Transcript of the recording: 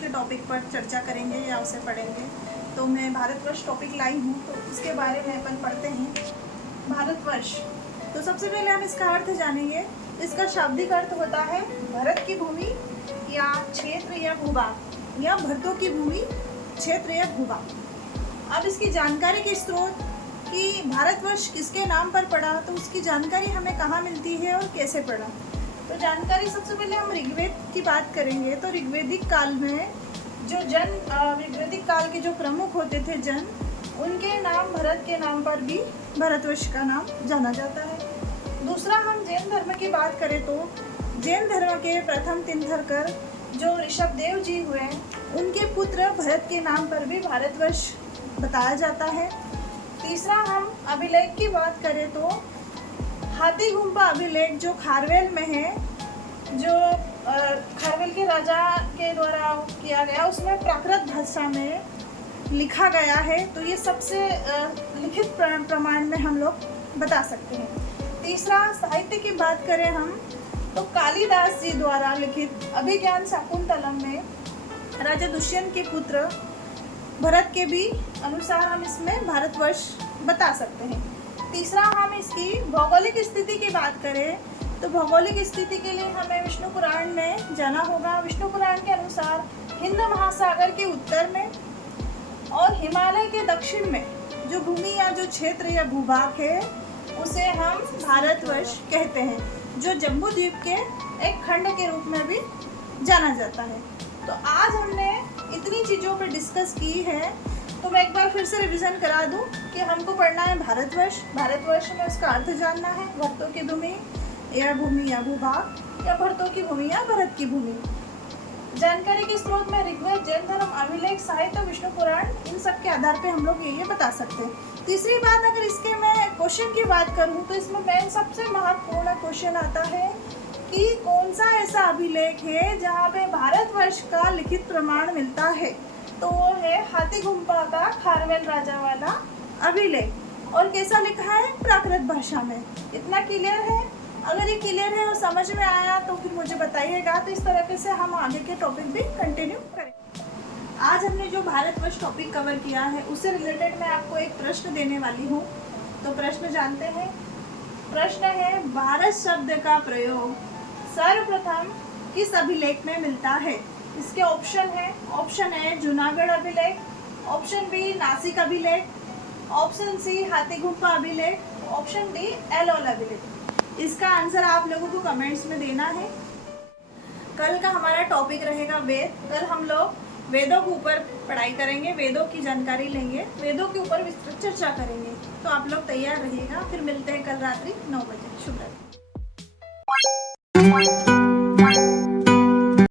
के टॉपिक पर चर्चा करेंगे या उसे पढ़ेंगे। तो मैं भारतवर्ष टॉपिक लाई हूँ, तो इसके बारे में अपन पढ़ते हैं। भारतवर्ष, तो सबसे पहले हम इसका अर्थ जानेंगे। इसका शाब्दिक अर्थ होता है भरत की भूमि या क्षेत्र या भूभाग, या भरतों की भूमि, क्षेत्र या भूभाग। अब इसकी जानकारी के स्रोत कि भारतवर्ष किसके नाम पर पड़ा, तो उसकी जानकारी हमें कहाँ मिलती है और कैसे पड़ा। तो जानकारी सबसे पहले हम ऋग्वेद की बात करेंगे। तो ऋग्वेदिक काल में जो ऋग्वेदिक काल के जो प्रमुख होते थे जन, उनके नाम भरत के नाम पर भी भारतवर्ष का नाम जाना जाता है। दूसरा, हम जैन धर्म की बात करें तो जैन धर्म के प्रथम तीर्थंकर जो ऋषभदेव जी हुए, उनके पुत्र भरत के नाम पर भी भारतवर्ष बताया जाता है। तीसरा, हम अभिलेख की बात करें तो हाथीगुम्पा अभिलेख जो खारवेल में है, जो खारवेल के राजा के द्वारा किया गया, उसमें प्राकृत भाषा में लिखा गया है। तो ये सबसे लिखित प्रमाण में हम लोग बता सकते हैं। तीसरा, साहित्य की बात करें हम तो कालिदास जी द्वारा लिखित अभिज्ञान शाकुंतलम में राजा दुष्यंत के पुत्र भरत के भी अनुसार हम इसमें भारतवर्ष बता सकते हैं। तीसरा, हम इसकी भौगोलिक स्थिति की बात करें तो भौगोलिक स्थिति के लिए हमें विष्णु पुराण में जाना होगा। विष्णु पुराण के अनुसार हिंद महासागर के उत्तर में और हिमालय के दक्षिण में जो भूमि या जो क्षेत्र या भूभाग है, उसे हम भारतवर्ष कहते हैं, जो जम्बू द्वीप के एक खंड के रूप में भी जाना जाता है। तो आज हमने इतनी चीज़ों पर डिस्कस की है, तो मैं एक बार फिर से रिवीजन करा दूं कि हमको पढ़ना है भारतवर्ष। भारतवर्ष में उसका अर्थ जानना है, भरतों की भूमि या भूभाग, या भरतों की भूमि या भरत की भूमि। जानकारी के स्रोत में ऋग्वेद, जैन धर्म, अभिलेख, साहित्य, विष्णु पुराण, इन सब के आधार पे हम लोग ये बता सकते हैं। तीसरी बात, अगर इसके मैं क्वेश्चन की बात करूँ तो इसमें मेन सबसे महत्वपूर्ण क्वेश्चन आता है कि कौन सा ऐसा अभिलेख है जहाँ पे भारतवर्ष का लिखित प्रमाण मिलता है। तो वो है हाथीगुम्पा का खारवेल राजा वाला अभिलेख। और कैसा लिखा है? प्राकृत भाषा में। इतना क्लियर है? अगर ये क्लियर है और समझ में आया तो फिर मुझे बताइएगा। तो इस तरीके से हम आगे के टॉपिक भी कंटिन्यू करें। आज हमने जो भारतवर्ष टॉपिक कवर किया है, उससे रिलेटेड मैं आपको एक प्रश्न देने वाली हूँ। तो प्रश्न जानते हैं। प्रश्न है, भारत शब्द का प्रयोग सर्वप्रथम किस अभिलेख में मिलता है? इसके ऑप्शन है जूनागढ़ अभिलेख, ऑप्शन बी नासिक अभिलेख, ऑप्शन सी हाथीगुम्पा अभिलेख, ऑप्शन डी एलोल अभिलेख। इसका आंसर आप लोगों को कमेंट्स में देना है। कल का हमारा टॉपिक रहेगा वेद। कल हम लोग वेदों के ऊपर पढ़ाई करेंगे, वेदों की जानकारी लेंगे, वेदों के ऊपर विस्तृत चर्चा करेंगे। तो आप लोग तैयार रहिएगा। फिर मिलते हैं कल रात्रि 9 बजे। शुभ रात्रि।